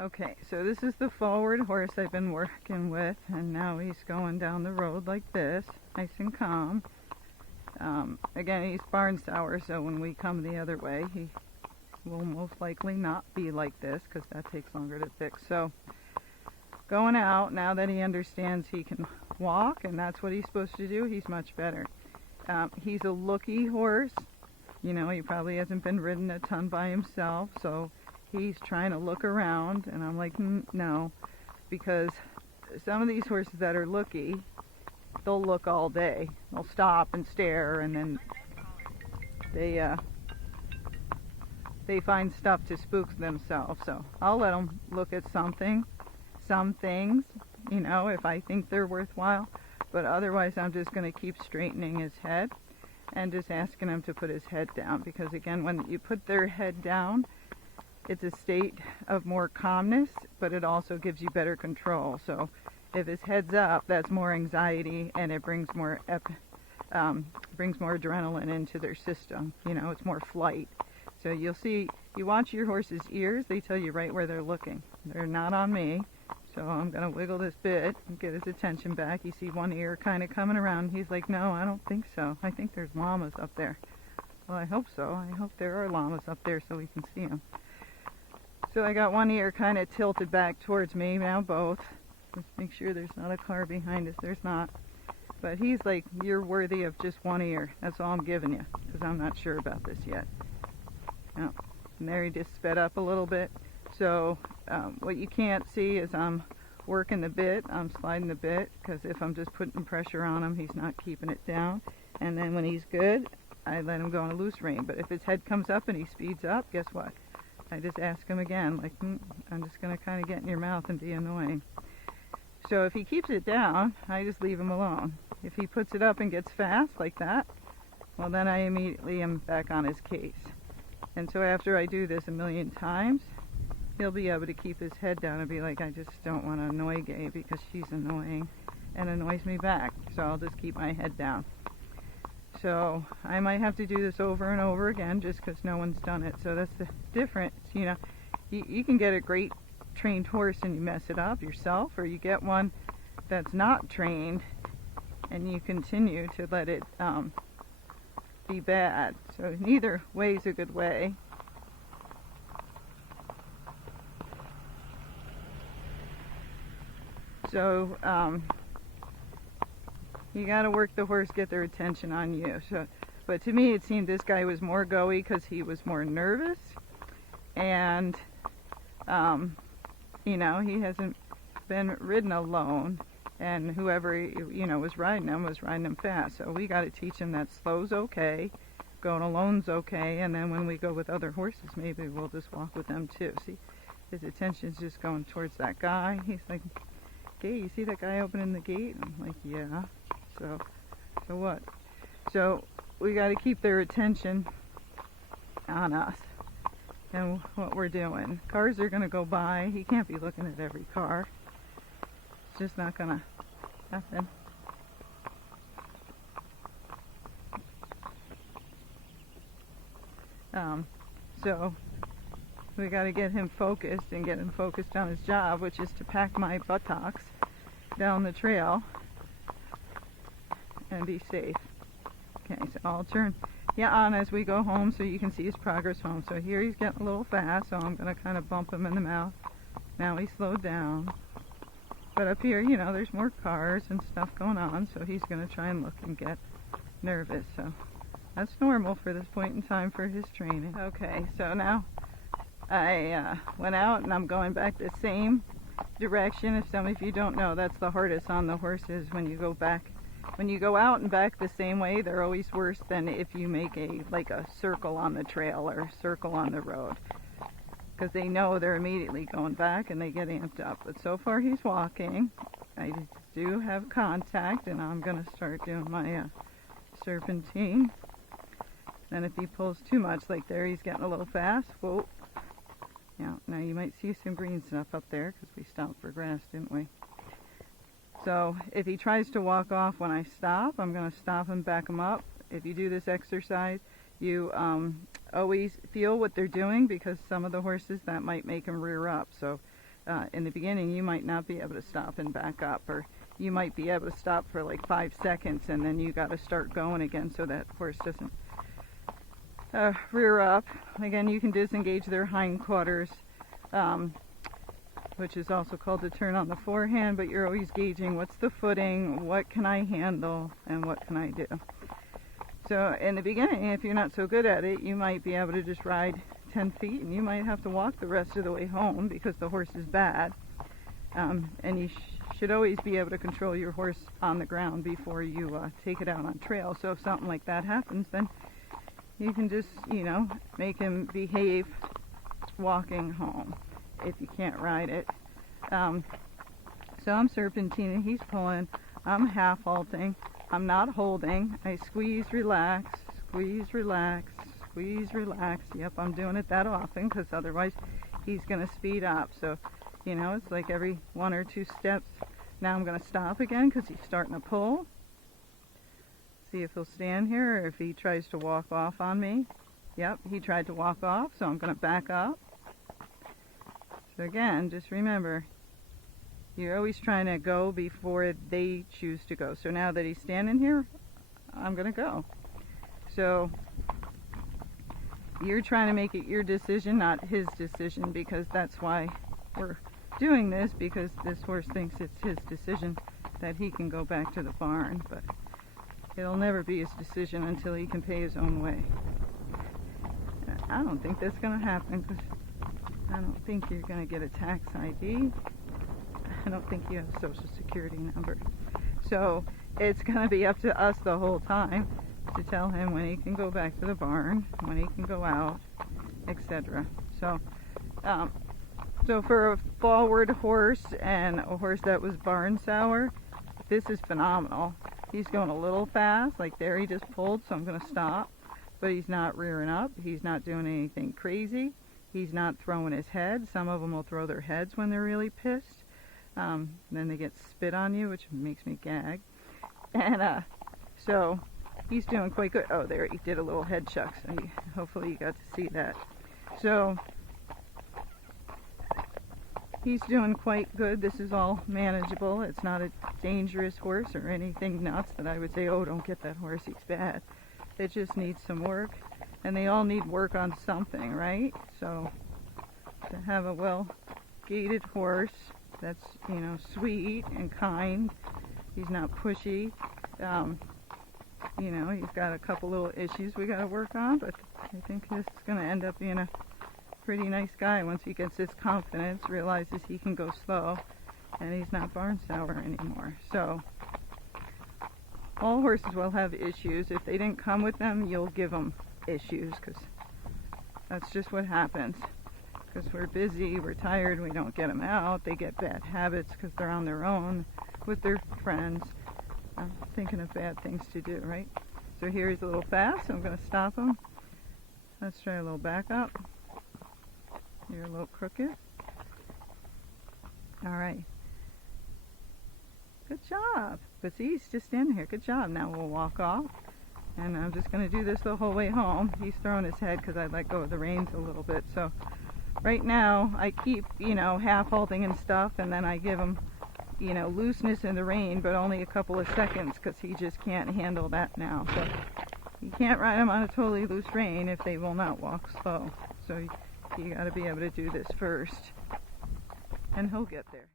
Okay, so this is the forward horse I've been working with, and now he's going down the road like this, nice and calm. Again, he's barn sour, so when we come the other way, he will most likely not be like this, because that takes longer to fix. So, going out, now that he understands he can walk, and that's what he's supposed to do, he's much better. He's a looky horse. You know, he probably hasn't been ridden a ton by himself, so he's trying to look around, and I'm like, no, because some of these horses that are looky, they'll look all day. They'll stop and stare, and then they find stuff to spook themselves. So I'll let them look at some things, you know, if I think they're worthwhile. But otherwise, I'm just going to keep straightening his head and just asking him to put his head down. Because again, when you put their head down, it's a state of more calmness, but it also gives you better control. So if his head's up, that's more anxiety, and it brings more adrenaline into their system. You know, it's more flight. So you'll see, you watch your horse's ears, they tell you right where they're looking. They're not on me. So I'm going to wiggle this bit and get his attention back. You see one ear kind of coming around. He's like, no, I don't think so. I think there's llamas up there. Well, I hope so. I hope there are llamas up there so we can see them. So I got one ear kind of tilted back towards me, now both. Let's make sure there's not a car behind us. There's not. But he's like, you're worthy of just one ear. That's all I'm giving you, because I'm not sure about this yet. Oh, and there he just sped up a little bit. So what you can't see is I'm working the bit, I'm sliding the bit, because if I'm just putting pressure on him, he's not keeping it down. And then when he's good, I let him go on a loose rein. But if his head comes up and he speeds up, guess what? I just ask him again, like, I'm just going to kind of get in your mouth and be annoying. So if he keeps it down, I just leave him alone. If he puts it up and gets fast like that, well, then I immediately am back on his case. And so after I do this a million times, he'll be able to keep his head down and be like, I just don't want to annoy Gaye because she's annoying and annoys me back. So I'll just keep my head down. So I might have to do this over and over again just because no one's done it. So that's the difference. You know, you can get a great trained horse and you mess it up yourself, or you get one that's not trained and you continue to let it be bad. So neither way is a good way. So you got to work the horse, get their attention on you. So, but to me, it seemed this guy was more go-y because he was more nervous, and you know, he hasn't been ridden alone, and whoever was riding him fast. So we got to teach him that slow's okay, going alone's okay, and then when we go with other horses, maybe we'll just walk with them too. See, his attention's just going towards that guy. He's like, Gaye, you see that guy opening the gate? I'm like, yeah. So what? So we got to keep their attention on us and what we're doing. Cars are going to go by. He can't be looking at every car. It's just not going to happen. So we got to get him focused and get him focused on his job, which is to pack my buttocks down the trail and be safe. Okay, so I'll turn on as we go home so you can see his progress home. So here he's getting a little fast, so I'm going to kind of bump him in the mouth. Now he slowed down. But up here, you know, there's more cars and stuff going on, so he's going to try and look and get nervous. So that's normal for this point in time for his training. Okay, so now I went out and I'm going back the same direction. If some of you don't know, that's the hardest on the horses when you go back. When you go out and back the same way, they're always worse than if you make a circle on the trail or a circle on the road, because they know they're immediately going back and they get amped up. But so far he's walking. I do have contact, and I'm going to start doing my serpentine. Then if he pulls too much, like there, he's getting a little fast. Whoa. Yeah, now you might see some green stuff up there because we stopped for grass, didn't we? So if he tries to walk off when I stop, I'm going to stop and back him up. If you do this exercise, you always feel what they're doing, because some of the horses, that might make them rear up. So in the beginning you might not be able to stop and back up, or you might be able to stop for like 5 seconds and then you got to start going again so that horse doesn't rear up. Again, you can disengage their hindquarters, which is also called to turn on the forehand, but you're always gauging what's the footing, what can I handle, and what can I do. So in the beginning, if you're not so good at it, you might be able to just ride 10 feet and you might have to walk the rest of the way home because the horse is bad. And you should always be able to control your horse on the ground before you take it out on trail. So if something like that happens, then you can just, make him behave walking home if you can't ride it. So I'm serpentining, he's pulling, I'm half halting, I'm not holding, I squeeze, relax, squeeze, relax, squeeze, relax. Yep, I'm doing it that often because otherwise he's going to speed up. So, it's like every 1 or 2 steps. Now I'm going to stop again because he's starting to pull. See if he'll stand here or if he tries to walk off on me. Yep, he tried to walk off, so I'm going to back up. So again, just remember, you're always trying to go before they choose to go. So now that he's standing here, I'm going to go. So you're trying to make it your decision, not his decision, because that's why we're doing this, because this horse thinks it's his decision that he can go back to the barn, but it'll never be his decision until he can pay his own way. I don't think that's going to happen because I don't think you're going to get a tax ID. I don't think you have a social security number. So it's going to be up to us the whole time to tell him when he can go back to the barn, when he can go out, etc. So for a forward horse and a horse that was barn sour, this is phenomenal. He's going a little fast, like there he just pulled, so I'm going to stop. But he's not rearing up, he's not doing anything crazy, he's not throwing his head. Some of them will throw their heads when they're really pissed. Then they get spit on you, which makes me gag. And so he's doing quite good. Oh, there, he did a little head chuck, so hopefully you got to see that. So he's doing quite good. This is all manageable. It's not a dangerous horse or anything nuts that I would say, oh, don't get that horse, he's bad. It just needs some work, and they all need work on something, right? So to have a well-gaited horse that's, sweet and kind, he's not pushy, he's got a couple little issues we got to work on, but I think this is going to end up being a pretty nice guy once he gets his confidence, realizes he can go slow, and he's not barn sour anymore. So all horses will have issues. If they didn't come with them, you'll give them issues, because that's just what happens. Because we're busy, we're tired, we don't get them out. They get bad habits because they're on their own with their friends, thinking of bad things to do, right? So here he's a little fast, so I'm going to stop him. Let's try a little back up. You're a little crooked. All right. Good job. But see, he's just standing here. Good job. Now we'll walk off. And I'm just going to do this the whole way home. He's throwing his head because I let go of the reins a little bit. So right now I keep, half halting and stuff, and then I give him, looseness in the rein, but only a couple of seconds because he just can't handle that now. So you can't ride him on a totally loose rein if they will not walk slow. So you got to be able to do this first, and he'll get there.